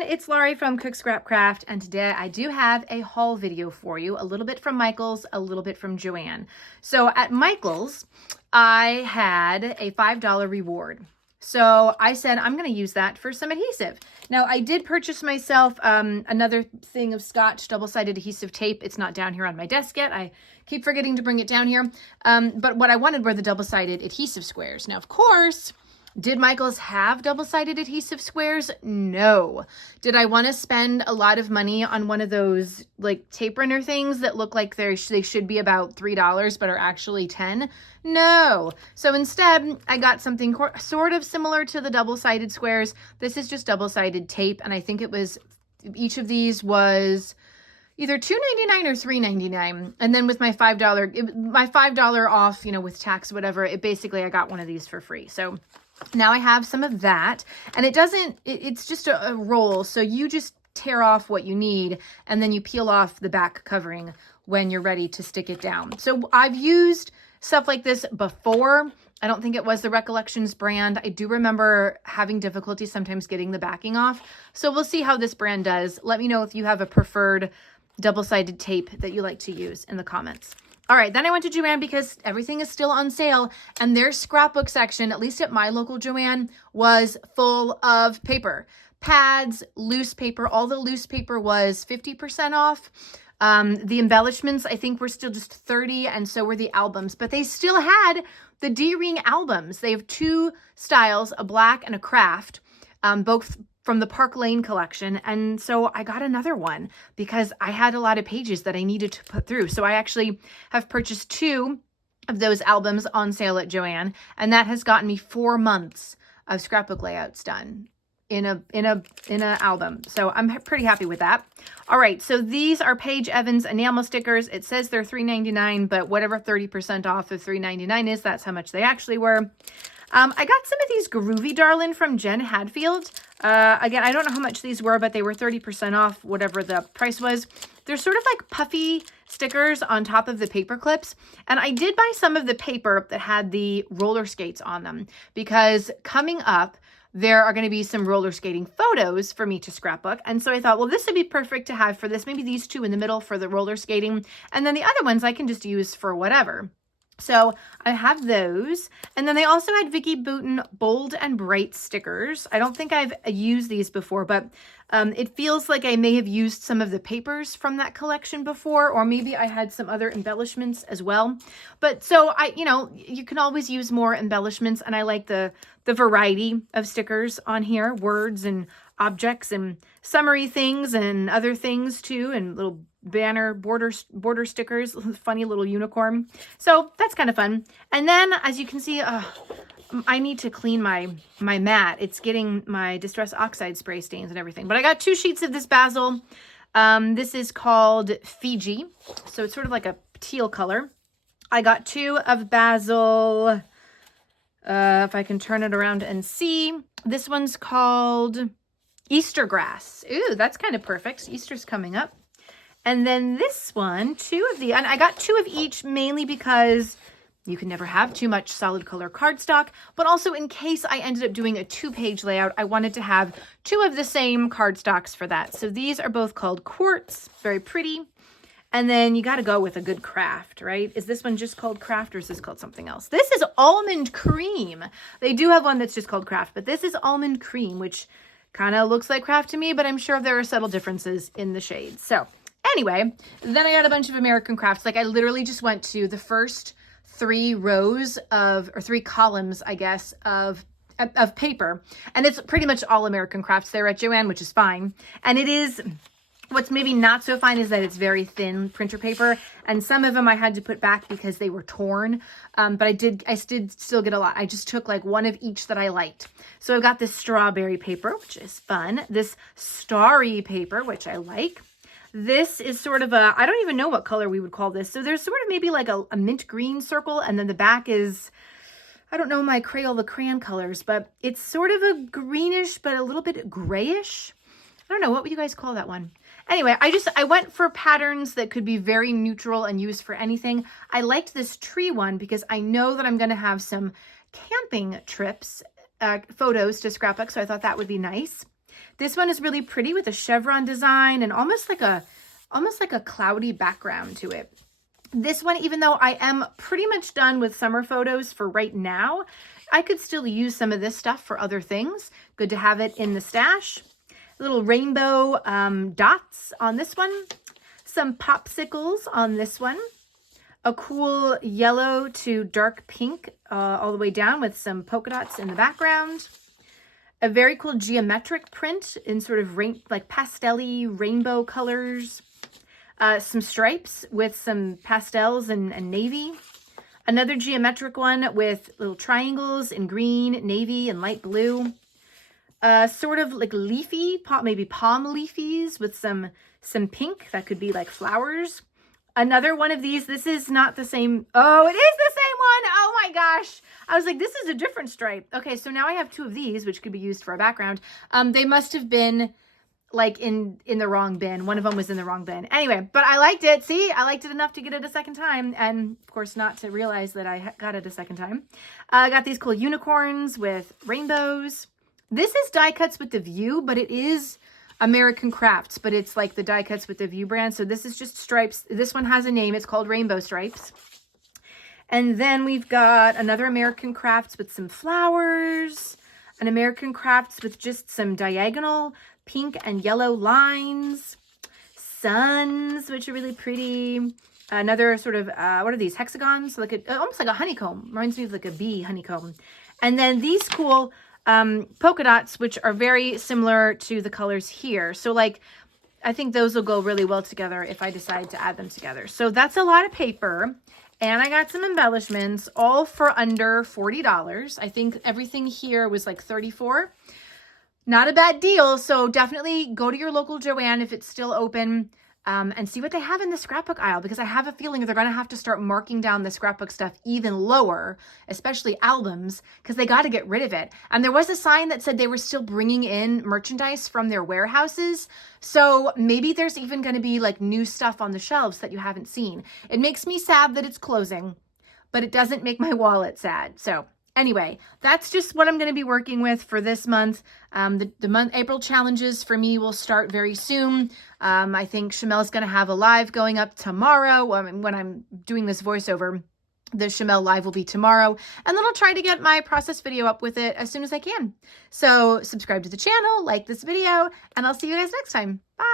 everyone, it's Laurie from Cook Scrap Craft, and today I do have a haul video for you, a little bit from Michael's, a little bit from Joann. So at Michael's, I had a $5 reward. So I said I'm going to use that for some adhesive. Now I did purchase myself another thing of Scotch double-sided adhesive tape. It's not down here on my desk yet. I keep forgetting to bring it down here. But what I wanted were the double-sided adhesive squares. Now, of course, did Michael's have double-sided adhesive squares? No. Did I want to spend a lot of money on one of those like tape runner things that look like they should be about $3 but are actually $10? No. So instead, I got something sort of similar to the double-sided squares. This is just double-sided tape, and I think it was, each of these was either $2.99 or $3.99. And then with my $5 off, you know, with tax, whatever, it basically, I got one of these for free. So now I have some of that, and it's just a roll. So you just tear off what you need, and then you peel off the back covering when you're ready to stick it down. So I've used stuff like this before. I don't think it was the Recollections brand. I do remember having difficulty sometimes getting the backing off. So we'll see how this brand does. Let me know if you have a preferred double-sided tape that you like to use in the comments. All right, then I went to Joann because everything is still on sale, and their scrapbook section, at least at my local Joann, was full of paper. Pads, loose paper, all the loose paper was 50% off. The embellishments, I think, were still just 30, and so were the albums, but they still had the D-ring albums. They have two styles, a black and a craft, both from the Park Lane collection. And so I got another one because I had a lot of pages that I needed to put through. So I actually have purchased two of those albums on sale at Joann, and that has gotten me 4 months of scrapbook layouts done in a album. So I'm pretty happy with that. All right, so these are Paige Evans enamel stickers. It says they're $3.99, but whatever 30% off of $3.99 is, that's how much they actually were. I got some of these Groovy Darlin' from Jen Hadfield. Again, I don't know how much these were, but they were 30% off, whatever the price was. They're sort of like puffy stickers on top of the paper clips. And I did buy some of the paper that had the roller skates on them, because coming up, there are going to be some roller skating photos for me to scrapbook. And so I thought, well, this would be perfect to have for this. Maybe these two in the middle for the roller skating. And then the other ones I can just use for whatever. So I have those. And then they also had Vicky Bouton Bold and Bright stickers. I don't think I've used these before, but it feels like I may have used some of the papers from that collection before, or maybe I had some other embellishments as well. But so you can always use more embellishments, and I like the variety of stickers on here, words and objects and summary things and other things too, and little banner border stickers, funny little unicorn. So that's kind of fun. And then, as you can see, I need to clean my mat. It's getting my Distress Oxide spray stains and everything. But I got 2 sheets of this basil. This is called Fiji, so it's sort of like a teal color. I got 2 of basil. If I can turn it around and see, this one's called Easter grass. Ooh, that's kind of perfect. Easter's coming up. And then this one, and I got 2 of each, mainly because you can never have too much solid color cardstock, but also in case I ended up doing a 2-page layout, I wanted to have 2 of the same cardstocks for that. So these are both called Quartz, very pretty. And then you got to go with a good craft, right? Is this one just called craft, or is this called something else? This is almond cream. They do have one that's just called craft, but this is almond cream, which kind of looks like craft to me, but I'm sure there are subtle differences in the shades. So anyway, then I got a bunch of American crafts. Like I literally just went to the first 3 rows of, or 3 columns, I guess, of paper. And it's pretty much all American crafts there at Joann, which is fine. And it is, what's maybe not so fine is that it's very thin printer paper. And some of them I had to put back because they were torn. But I did still get a lot. I just took like 1 of each that I liked. So I've got this strawberry paper, which is fun. This starry paper, which I like. This is sort of I don't even know what color we would call this. So there's sort of maybe like a mint green circle, and then the back is, I don't know my Crayola crayon colors, but it's sort of a greenish, but a little bit grayish. I don't know, what would you guys call that one? Anyway, I went for patterns that could be very neutral and used for anything. I liked this tree one because I know that I'm going to have some camping trips, photos to scrapbook, so I thought that would be nice. This one is really pretty with a chevron design and almost like a cloudy background to it. This one, even though I am pretty much done with summer photos for right now, I could still use some of this stuff for other things. Good to have it in the stash. Little rainbow dots on this one. Some popsicles on this one. A cool yellow to dark pink all the way down with some polka dots in the background. A very cool geometric print in sort of like pastel-y rainbow colors. Some stripes with some pastels and navy. Another geometric one with little triangles in green, navy, and light blue. Sort of like leafy, maybe palm leafies with some pink. That could be like flowers. Another one of these. This is not the same. Oh, it is the same one. Oh my gosh. I was like, this is a different stripe. Okay, so now I have two of these, which could be used for a background. They must have been like in the wrong bin. One of them was in the wrong bin. Anyway, but I liked it. See, I liked it enough to get it a second time. And of course, not to realize that I got it a second time. I got these cool unicorns with rainbows. This is die cuts with the View, but it is American Crafts, but it's like the die cuts with the View brand. So this is just stripes. This one has a name. It's called Rainbow Stripes. And then we've got another American Crafts with some flowers. An American Crafts with just some diagonal pink and yellow lines. Suns, which are really pretty. Another sort of, what are these? Hexagons? So like almost like a honeycomb. Reminds me of like a bee honeycomb. And then these cool polka dots, which are very similar to the colors here. So like, I think those will go really well together if I decide to add them together. So that's a lot of paper. And I got some embellishments, all for under $40. I think everything here was like $34. Not a bad deal. So definitely go to your local Joann if it's still open and see what they have in the scrapbook aisle, because I have a feeling they're going to have to start marking down the scrapbook stuff even lower, especially albums, because they got to get rid of it. And there was a sign that said they were still bringing in merchandise from their warehouses. So maybe there's even going to be like new stuff on the shelves that you haven't seen. It makes me sad that it's closing, but it doesn't make my wallet sad. So anyway, that's just what I'm going to be working with for this month. The month April challenges for me will start very soon. I think Chamel's going to have a live going up tomorrow. When I'm doing this voiceover, the Chamel live will be tomorrow. And then I'll try to get my process video up with it as soon as I can. So subscribe to the channel, like this video, and I'll see you guys next time. Bye.